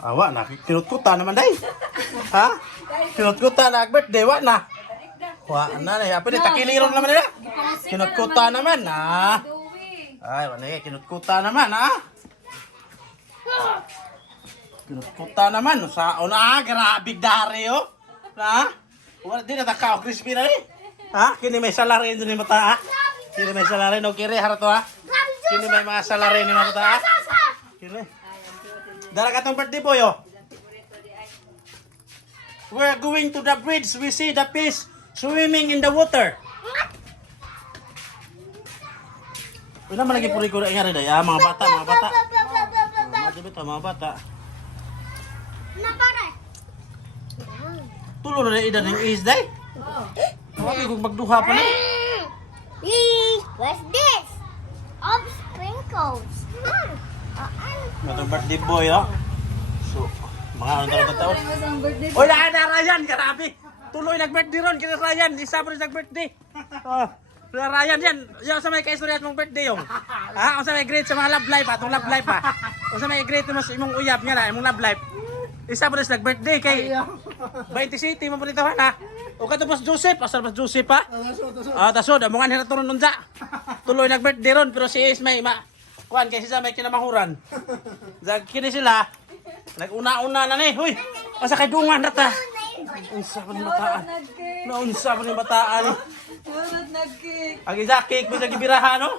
Awa na, kinutkuta naman day. Ha? Kinutkuta na, birthday, wa na. Wa na, apa ni takiliron naman nila. Kinutkuta naman, ha? Ay, wala kinutkuta naman, ha? Kinutkuta naman, sa una, grabe dari, oh. Ha? Wala din natakaw, crispy na rin. Ha? Kini may salary doon ni mata, ha? Kini may salary, no kiri, harato, ha? Kini may mga salary ni mata, ha? Kini. Dala ka tong birthday boy, oh. We're going to the bridge. We see the fish swimming in the water. Wala man lagi puri-puri nga rin, ah, mga bata, mga bata. Mga bata. Na pare. Tulo na idan ng is day. Wala kung magduha pa na. What's this? Of sprinkles. Matong birthday boy, oh. So, mga ano talaga taon. Oy, na Ryan, karabi. Tuloy nag-birthday ron, kina Ryan, isa pa rin nag-birthday. Oh, Ryan yan, yung sa may kaistorya mong birthday yung. Ha? O sa may great sa mga love life, atong love life ha. O sa may great mo sa imong uyab nga na, imong love life. Isa pa rin nag-birthday kay 20 City mo pa ha. O katapos Joseph, asal pas Joseph ha. Ah, tasod, amongan hira turon nun sa. Tuloy nag-birthday ron, pero si Is may kuan kay siya may kinamahuran. Zag kini sila. Nag-una-una na ni. Hoy, asa kay dungan rata. Unsa pa ni bataan? Naunsa pa ni bataan? Ang isa cake mo sa gibirahan no?